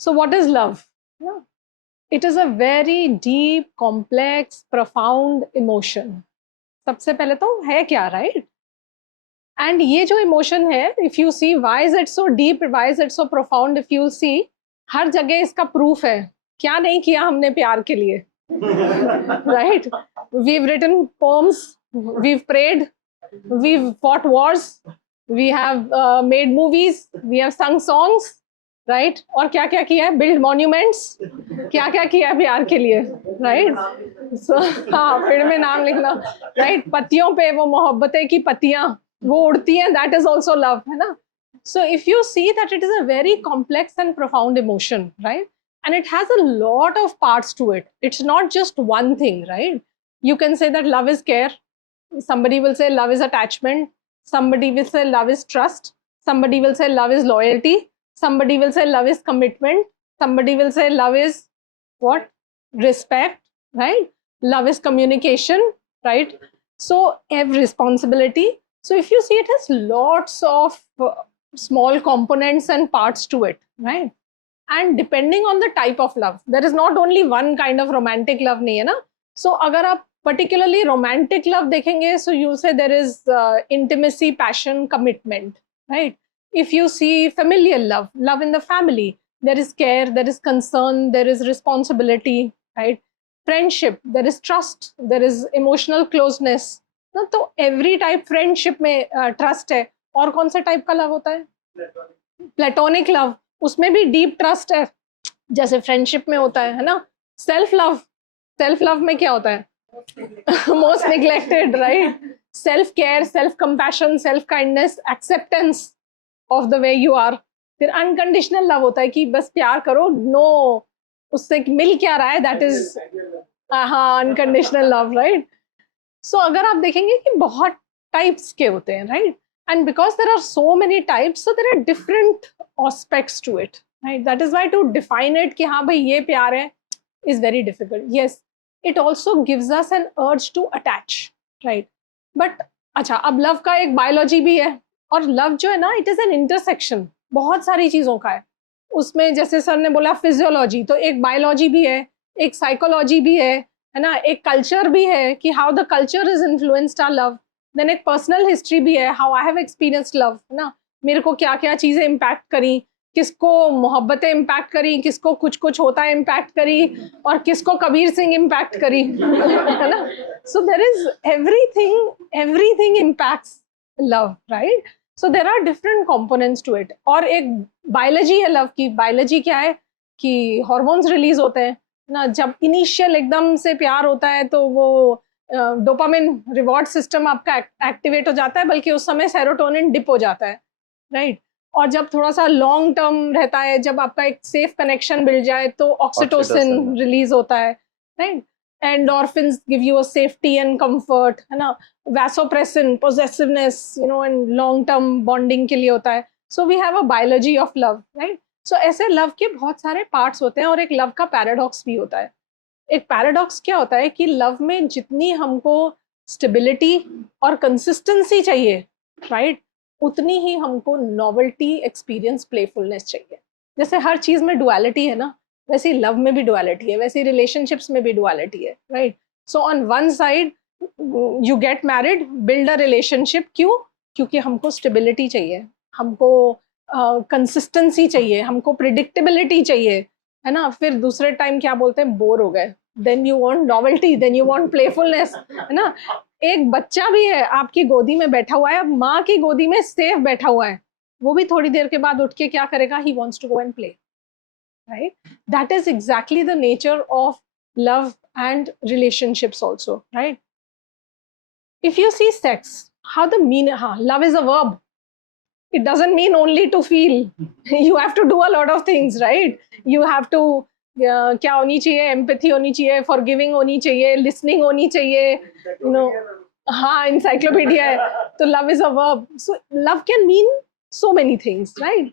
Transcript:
So what is love? Yeah. It is a very deep, complex, profound emotion. सबसे पहले तो है क्या, right? And ये जो emotion है, if you see why is it so deep, why is it so profound, if you see, हर जगह इसका proof है. क्या नहीं किया हमने प्यार के लिए, right? We've written poems, we've prayed, we've fought wars, we have made movies, we have sung songs, right? और क्या क्या किया है, build monuments, क्या क्या किया है प्यार के लिए, right? So हाँ, पेड़ में नाम लिखना, right? पत्तियों पे वो मोहब्बतें की पत्तियां वो उड़ती हैं, that is also love, है ना? So if you see that it is a very complex and profound emotion, right? And it has a lot of parts to it. It's not just one thing, right? You can say that love is care. Somebody will say love is attachment. Somebody will say love is trust. Somebody will say love is loyalty. Somebody will say love is commitment. Somebody will say love is what? Respect, right? Love is communication, right? So every responsibility. So if you see, it has lots of small components and parts to it, right? And depending on the type of love, there is not only one kind of romantic love नहीं है ना. So अगर आप particularly romantic love देखेंगे, so you say there is intimacy, passion, commitment, right? If you see familial love, love in the family, there is care, there is concern, there is responsibility, right? Friendship, there is trust, there is emotional closeness. ना तो every type friendship में trust है. और कौन सा type का love होता है? Platonic love. उसमें भी डीप ट्रस्ट है, जैसे फ्रेंडशिप में होता है ना. सेल्फ लव में क्या होता है? Most neglected, right? Self care, self compassion, self kindness, acceptance of the way you are. फिर अनकंडीशनल लव होता है कि बस प्यार करो, नो उससे मिल क्या रहा है, दैट इज हाँ अनकंडीशनल लव, राइट? सो अगर आप देखेंगे कि बहुत टाइप्स के होते हैं, right? And because there are so many types, so there are different aspects to it, right? That is why to define it कि हाँ भाई ये प्यार है is very difficult. Yes, it also gives us an urge to attach, right? But अच्छा, अब love का एक biology भी है, और love जो है ना, it is an intersection बहुत सारी चीज़ों का है. उसमें जैसे सर ने बोला physiology, तो एक biology भी है, एक psychology भी है ना, एक culture भी है कि how the culture has influenced our love. Then एक पर्सनल हिस्ट्री भी है, how I have experienced love, है ना. मेरे को क्या क्या चीज़ें इम्पैक्ट करी, किसको मोहब्बतें इम्पैक्ट करी, किसको कुछ कुछ होता है इम्पैक्ट करी, और किसको कबीर सिंह इम्पैक्ट करी, है ना. So there is everything impacts love, right? So there are different components to it. और एक बायोलॉजी है लव की. बायोलॉजी क्या है कि हॉर्मोन्स रिलीज होते हैं ना. जब इनिशियल एकदम से प्यार होता है तो वो डोपामिन रिवॉर्ड सिस्टम आपका एक्टिवेट हो जाता है, बल्कि उस समय सेरोटोनिन डिप हो जाता है, राइट? और जब थोड़ा सा लॉन्ग टर्म रहता है, जब आपका एक सेफ कनेक्शन मिल जाए, तो ऑक्सीटोसिन रिलीज होता है, right? Endorphins give you a safety and comfort, है ना. Vasopressin possessiveness, you know, and long term bonding के लिए होता है. So we have a biology of love, right? So ऐसे लव के बहुत सारे पार्ट्स होते हैं. और एक लव का पैराडॉक्स भी होता है. एक पैराडॉक्स क्या होता है कि लव में जितनी हमको स्टेबिलिटी और कंसिस्टेंसी चाहिए, राइट, उतनी ही हमको नॉवेल्टी, एक्सपीरियंस, प्लेफुलनेस चाहिए. जैसे हर चीज में डुअलिटी है ना, वैसे लव में भी डुअलिटी है, वैसे रिलेशनशिप्स में भी डुअलिटी है, right? So on one side you get married, build a relationship. क्यों? क्योंकि हमको स्टेबिलिटी चाहिए, हमको कंसिस्टेंसी चाहिए, हमको प्रिडिक्टेबिलिटी चाहिए, है ना. फिर दूसरे टाइम क्या बोलते हैं, बोर हो गए, then you want novelty, then you want playfulness, है ना. एक बच्चा भी है आपकी गोदी में बैठा हुआ है, अब माँ की गोदी में सेफ बैठा हुआ है, वो भी थोड़ी देर के बाद उठ के क्या करेगा, he wants to go and play, right? That is exactly the nature of love and relationships also, right? If you see sex, how the mean, हाँ, love is a verb. It doesn't mean only to feel. You have to do a lot of things, right? You have to क्या होनी चाहिए, empathy होनी चाहिए, forgiving होनी चाहिए, listening होनी चाहिए, यू नो. हाँ, encyclopedia है. तो love is a verb. So love can mean so many things, right?